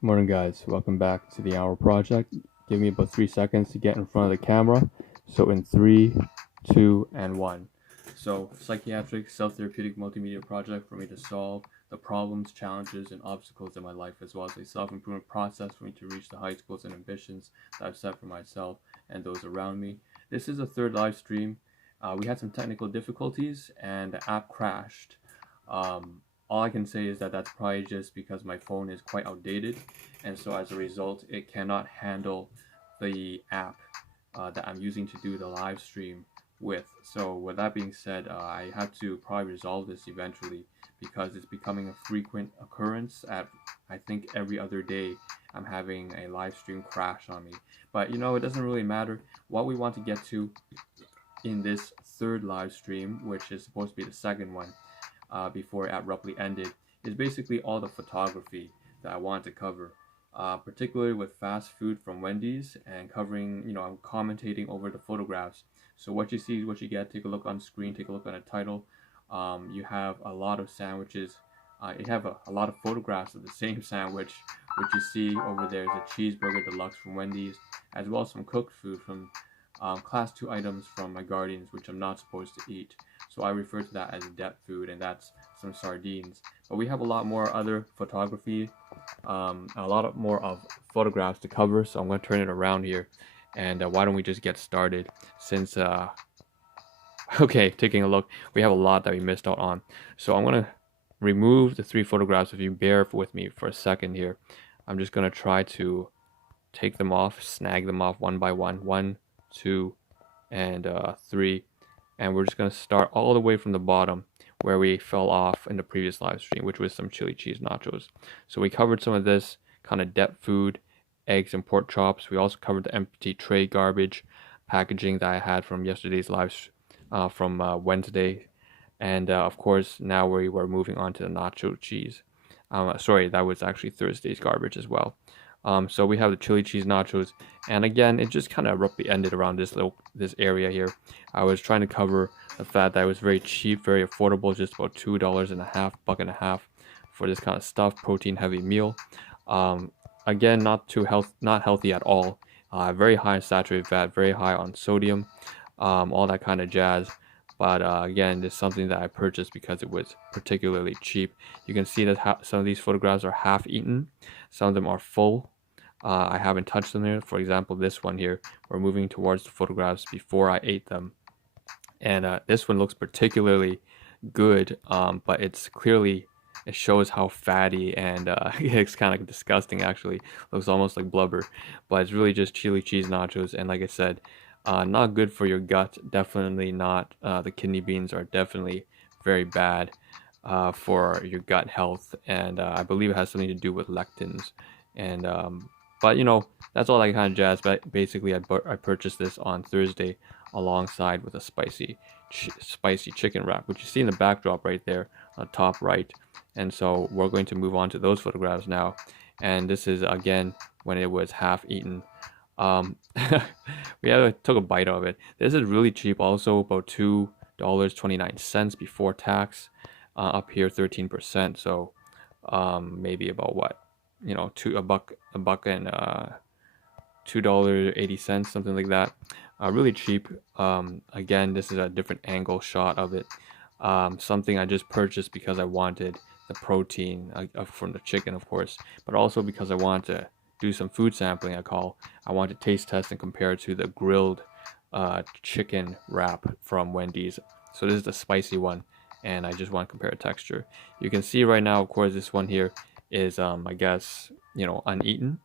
Morning guys, welcome back to the Ahn Rho Project. Give me about 3 seconds to get in front of the camera. So in 3, 2, and 1. So psychiatric, self-therapeutic multimedia project for me to solve the problems, challenges, and obstacles in my life, as well as a self-improvement process for me to reach the heights, goals, and ambitions that I've set for myself and those around me. This is a third live stream. We had some technical difficulties and the app crashed. All I can say is that that's probably just because my phone is quite outdated, and so as a result, it cannot handle the app that I'm using to do the live stream with. So with that being said, I have to probably resolve this eventually because it's becoming a frequent occurrence. At I think every other day, I'm having a live stream crash on me. But it doesn't really matter. What we want to get to in this third live stream, which is supposed to be the second one, before it abruptly ended, is basically all the photography that I wanted to cover, particularly with fast food from Wendy's and covering, I'm commentating over the photographs. So what you see is what you get. Take a look on screen, take a look on the title. You have a lot of sandwiches. You have a lot of photographs of the same sandwich, which you see over there is a cheeseburger deluxe from Wendy's, as well as some cooked food from class 2 items from my guardians, which I'm not supposed to eat. So I refer to that as debt food, and that's some sardines. But we have a lot more other photography, a lot more of photographs to cover. So I'm going to turn it around here, and why don't we just get started? Since okay, taking a look, we have a lot that we missed out on. So I'm going to remove the 3 photographs. If you bear with me for a second here, I'm just going to try to take them off, snag them off one by one. 1, 2, and 3. And we're just going to start all the way from the bottom where we fell off in the previous live stream, which was some chili cheese nachos. So we covered some of this kind of depth food, eggs and pork chops. We also covered the empty tray garbage packaging that I had from yesterday's live from Wednesday. And of course, now we were moving on to the nacho cheese. Sorry, that was actually Thursday's garbage as well. So we have the chili cheese nachos, and again, it just kind of abruptly ended around this area here. I was trying to cover the fact that it was very cheap, very affordable, just about $2 and a half, buck and a half for this kind of stuff, protein heavy meal. Again, not healthy at all. Very high in saturated fat, very high on sodium, all that kind of jazz. But again, this is something that I purchased because it was particularly cheap. You can see that some of these photographs are half eaten, some of them are full. I haven't touched them here. For example, this one here, we're moving towards the photographs before I ate them. And this one looks particularly good, but it shows how fatty and it's kind of disgusting actually. Looks almost like blubber, but it's really just chili cheese nachos. And like I said, not good for your gut. Definitely not. The kidney beans are definitely very bad for your gut health, and I believe it has something to do with lectins. And but that's all that kind of jazz. But basically, I purchased this on Thursday alongside with a spicy chicken wrap, which you see in the backdrop right there on the top right. And so we're going to move on to those photographs now. And this is again when it was half eaten. Took a bite of it. This is really cheap, also about $2.29 before tax. Up here 13%. So maybe about what, a buck and $2.80, something like that. Really cheap. Again, this is a different angle shot of it. Something I just purchased because I wanted the protein from the chicken, of course, but also because I wanted to do some food sampling. I want to taste test and compare it to the grilled chicken wrap from Wendy's. So this is the spicy one, and I just want to compare texture. You can see right now, of course, this one here is I guess uneaten.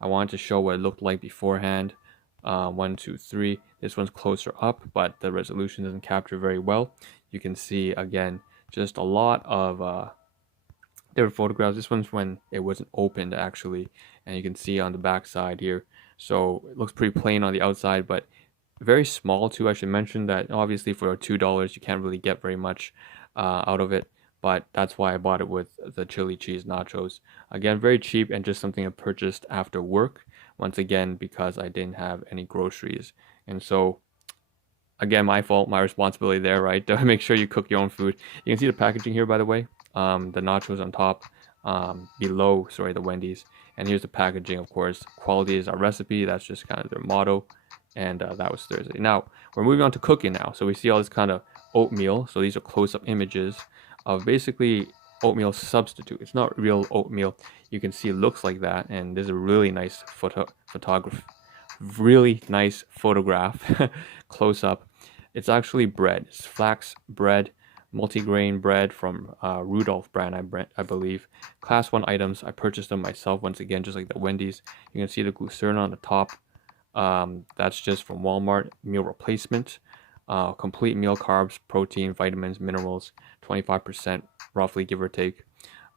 I wanted to show what it looked like beforehand. 1, 2, 3. This one's closer up, but the resolution doesn't capture very well. You can see again just a lot of different photographs. This one's when it wasn't opened actually, and you can see on the back side here. So it looks pretty plain on the outside, but very small too. I should mention that obviously for $2 you can't really get very much out of it, but that's why I bought it with the chili cheese nachos. Again, very cheap and just something I purchased after work, once again because I didn't have any groceries. And so again, my fault, my responsibility there, right? Make sure you cook your own food. You can see the packaging here, by the way. The nachos on top, below, sorry, the Wendys. And here's the packaging, of course. Quality is our recipe. That's just kind of their motto. And that was Thursday. Now we're moving on to cooking now. So we see all this kind of oatmeal. So these are close-up images of basically oatmeal substitute. It's not real oatmeal. You can see it looks like that, and there's a really nice really nice photograph close up. It's actually bread. It's flax bread, multigrain bread from Rudolph brand, I believe. Class 1 items. I purchased them myself once again, just like the Wendys. You can see the glucerna on the top. That's just from Walmart. Meal replacement. Complete meal carbs, protein, vitamins, minerals, 25% roughly, give or take.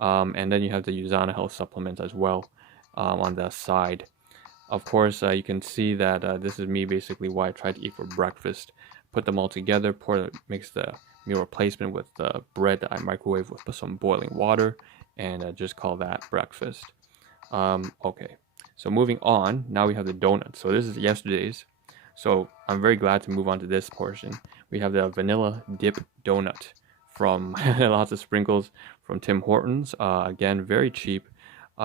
And then you have the Usana health supplements as well on the side. Of course, you can see that this is me basically what I tried to eat for breakfast. Put them all together, mix the meal replacement with the bread that I microwave with some boiling water, and just call that breakfast. Okay, so moving on, now we have the donuts. So this is yesterday's. So I'm very glad to move on to this portion. We have the vanilla dip donut from lots of sprinkles from Tim Hortons. Again, very cheap.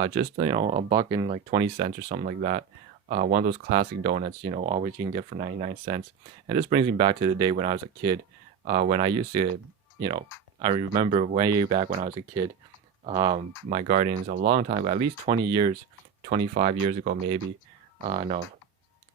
Just a buck and like 20 cents or something like that. One of those classic donuts, always you can get for 99 cents. And this brings me back to the day when I was a kid. When I used to, I remember way back when I was a kid. My guardians a long time, at least 20 years, 25 years ago maybe. No,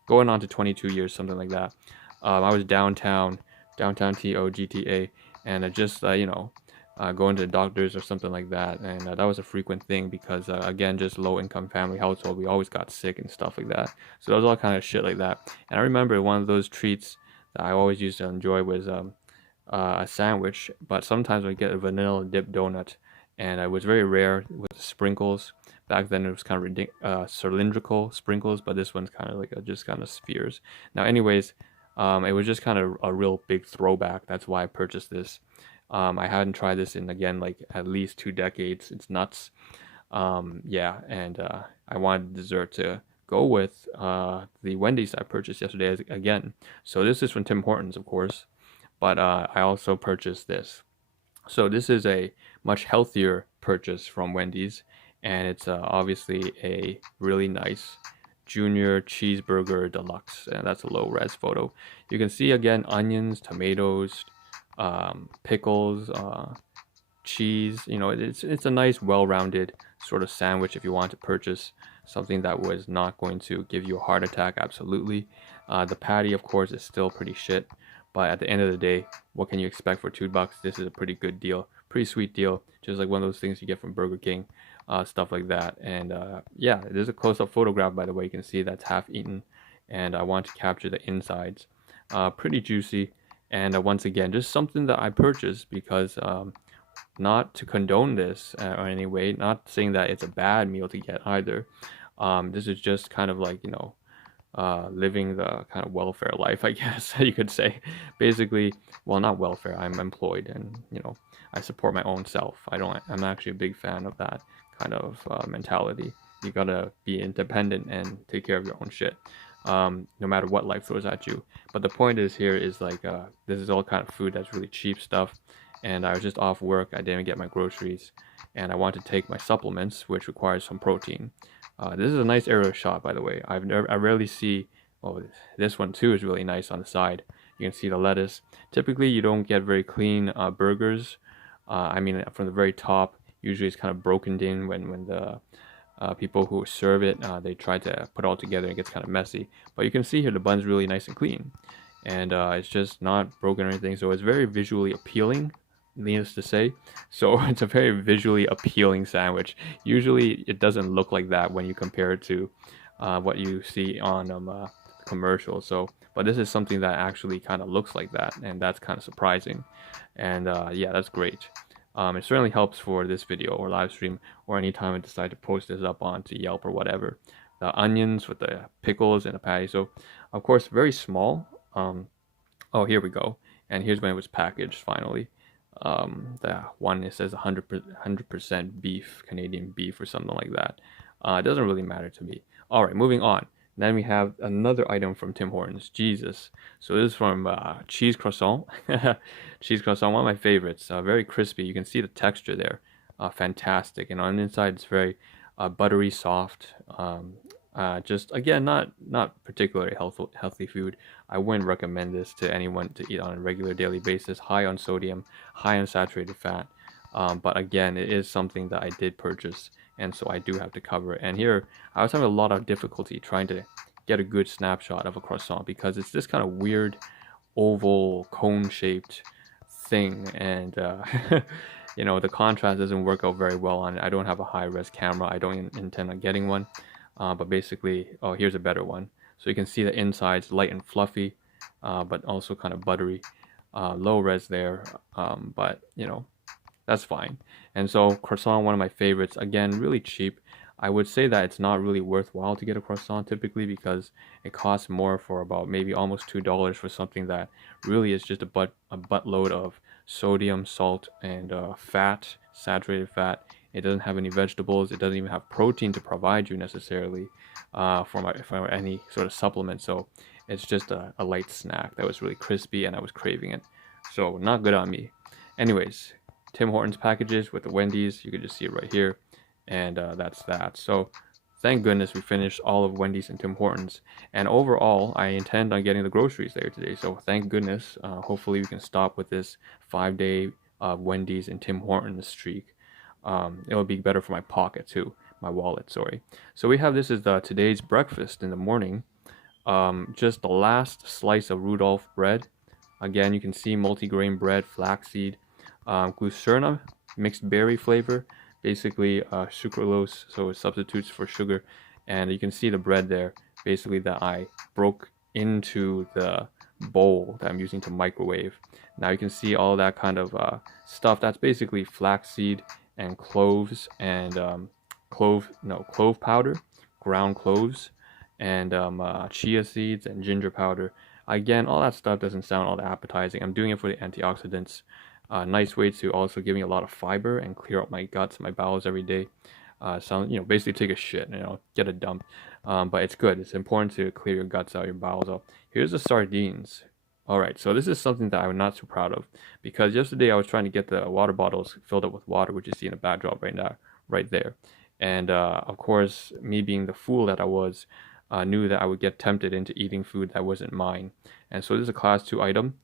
going on to 22 years, something like that. I was downtown TOGTA, and I just going to the doctors or something like that, and that was a frequent thing because again, just low income family household, we always got sick and stuff like that. So there was all kind of shit like that. And I remember one of those treats that I always used to enjoy was a sandwich, but sometimes I get a vanilla dip donut, and it was very rare with sprinkles. Back then it was kind of cylindrical sprinkles, but this one's kind of like just kind of spheres. Now anyways, it was just kind of a real big throwback. That's why I purchased this. I hadn't tried this in, again, like at least 2 decades. It's nuts. Yeah, and I wanted dessert to go with the Wendys I purchased yesterday again. So this is from Tim Hortons, of course, but I also purchased this. So this is a much healthier purchase from Wendys, and it's obviously a really nice Junior Cheeseburger Deluxe, and that's a low res photo. You can see again onions, tomatoes, pickles, cheese. It's a nice, well-rounded sort of sandwich if you want to purchase something that was not going to give you a heart attack. Absolutely. The patty, of course, is still pretty shit, but at the end of the day, what can you expect for $2? This is a pretty good deal, pretty sweet deal, just like one of those things you get from Burger King, stuff like that. And yeah, there's a close-up photograph, by the way. You can see that's half eaten, and I want to capture the insides. Pretty juicy. And once again, just something that I purchased because not to condone this or any way, not saying that it's a bad meal to get either. This is just kind of like, living the kind of welfare life, I guess you could say. Basically, well, not welfare, I'm employed, and I support my own self. I'm actually a big fan of that kind of mentality. You gotta be independent and take care of your own shit, no matter what life throws at you. But the point is here is like, this is all kind of food that's really cheap stuff, and I was just off work. I didn't get my groceries, and I want to take my supplements, which requires some protein. This is a nice aerial shot, by the way. I rarely see. Oh, this one too is really nice on the side. You can see the lettuce. Typically, you don't get very clean burgers. I mean, from the very top, usually it's kind of broken in when the people who serve it, they try to put it all together and it gets kind of messy. But you can see here the bun's really nice and clean, and it's just not broken or anything. So it's very visually appealing, needless to say. So it's a very visually appealing sandwich. Usually it doesn't look like that when you compare it to what you see on commercials. So, but this is something that actually kind of looks like that, and that's kind of surprising. And yeah, that's great. It certainly helps for this video or live stream, or anytime I decide to post this up onto Yelp or whatever. The onions with the pickles and a patty. So, of course, very small. Oh, here we go. And here's when it was packaged finally. The one, it says 100% beef, Canadian beef or something like that. It doesn't really matter to me. All right, moving on. Then we have another item from Tim Hortons. Jesus. So this is from cheese croissant. Cheese croissant, one of my favorites. Very crispy. You can see the texture there. fantastic, and on the inside it's very buttery soft. Just again, not particularly healthy food. I wouldn't recommend this to anyone to eat on a regular daily basis. High on sodium, high on saturated fat. But again, it is something that I did purchase, and so I do have to cover it. And here, I was having a lot of difficulty trying to get a good snapshot of a croissant because it's this kind of weird oval cone-shaped thing, and you know, the contrast doesn't work out very well on it. I don't have a high-res camera. I don't intend on getting one, but basically, oh, here's a better one. So you can see the inside's light and fluffy, but also kind of buttery. Low res there, but you know, that's fine. And so croissant, one of my favorites, again, really cheap. I would say that it's not really worthwhile to get a croissant typically because it costs more for about maybe almost $2 for something that really is just a buttload of sodium, salt, and fat, saturated fat. It doesn't have any vegetables. It doesn't even have protein to provide you necessarily for any sort of supplement. So it's just a light snack that was really crispy and I was craving it. So not good on me. Anyways, Tim Hortons packages with the Wendys. You can just see it right here. And that's that. So thank goodness we finished all of Wendys and Tim Hortons. And overall, I intend on getting the groceries later today. So thank goodness. Hopefully we can stop with this 5-day Wendys and Tim Hortons streak. It'll be better for my pocket too. My wallet, sorry. So we have this as today's breakfast in the morning. Just the last slice of Rudolph bread. Again, you can see multigrain bread, flaxseed, glucerna, mixed berry flavor, basically sucralose, so it substitutes for sugar. And you can see the bread there, basically that I broke into the bowl that I'm using to microwave. Now you can see all that kind of stuff. That's basically flaxseed and cloves and clove powder, ground cloves, and chia seeds and ginger powder. Again, all that stuff doesn't sound all that appetizing. I'm doing it for the antioxidants. Nice way to also give me a lot of fiber and clear out my guts, my bowels every day. Basically take a shit, get a dump. But it's good. It's important to clear your guts out, your bowels out. Here's the sardines. All right, so this is something that I'm not so proud of because yesterday I was trying to get the water bottles filled up with water, which you see in the backdrop right now, right there. And of course, me being the fool that I was, knew that I would get tempted into eating food that wasn't mine. And so this is a class 2 item.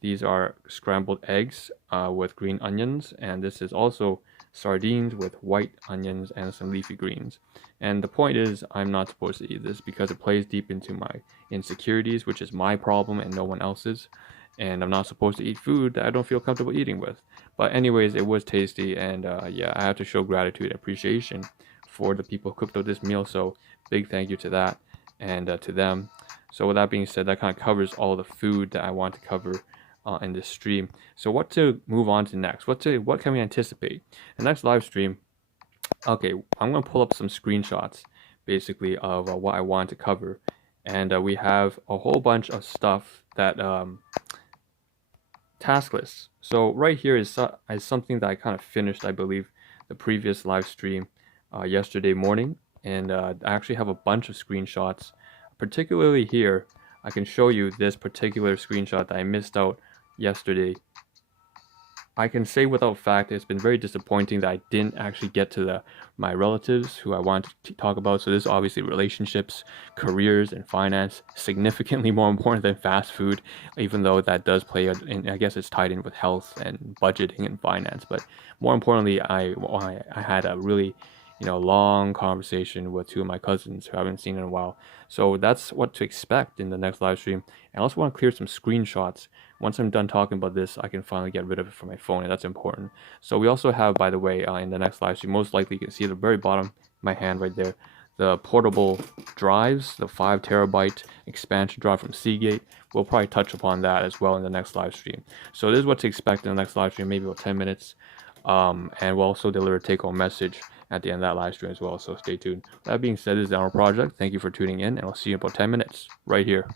These are scrambled eggs with green onions, and this is also sardines with white onions and some leafy greens. And the point is, I'm not supposed to eat this because it plays deep into my insecurities, which is my problem and no one else's. And I'm not supposed to eat food that I don't feel comfortable eating with. But anyways, it was tasty, and yeah, I have to show gratitude and appreciation for the people who cooked up this meal. So big thank you to that and to them. So with that being said, that kind of covers all the food that I want to cover in this stream. So what to move on to next? What can we anticipate? The next live stream. Okay, I'm gonna pull up some screenshots, basically of what I want to cover, and we have a whole bunch of stuff that task lists. So right here is something that I kind of finished, I believe, the previous live stream yesterday morning, and I actually have a bunch of screenshots. Particularly here, I can show you this particular screenshot that I missed out yesterday. I can say without fact it's been very disappointing that I didn't actually get to my relatives who I wanted to talk about. So this is obviously relationships, careers, and finance, significantly more important than fast food, even though that does play, and I guess it's tied in with health and budgeting and finance. But more importantly, I had a really long conversation with 2 of my cousins who I haven't seen in a while. So that's what to expect in the next live stream. I also want to clear some screenshots. Once I'm done talking about this, I can finally get rid of it from my phone, and that's important. So we also have, by the way, in the next live stream, most likely you can see at the very bottom of my hand right there, the portable drives, the 5 terabyte expansion drive from Seagate. We'll probably touch upon that as well in the next live stream. So this is what to expect in the next live stream, maybe about 10 minutes. And we'll also deliver a take-home message at the end of that live stream as well, so stay tuned. That being said, this is the Ahn Rho Project. Thank you for tuning in, and I'll see you in about 10 minutes right here.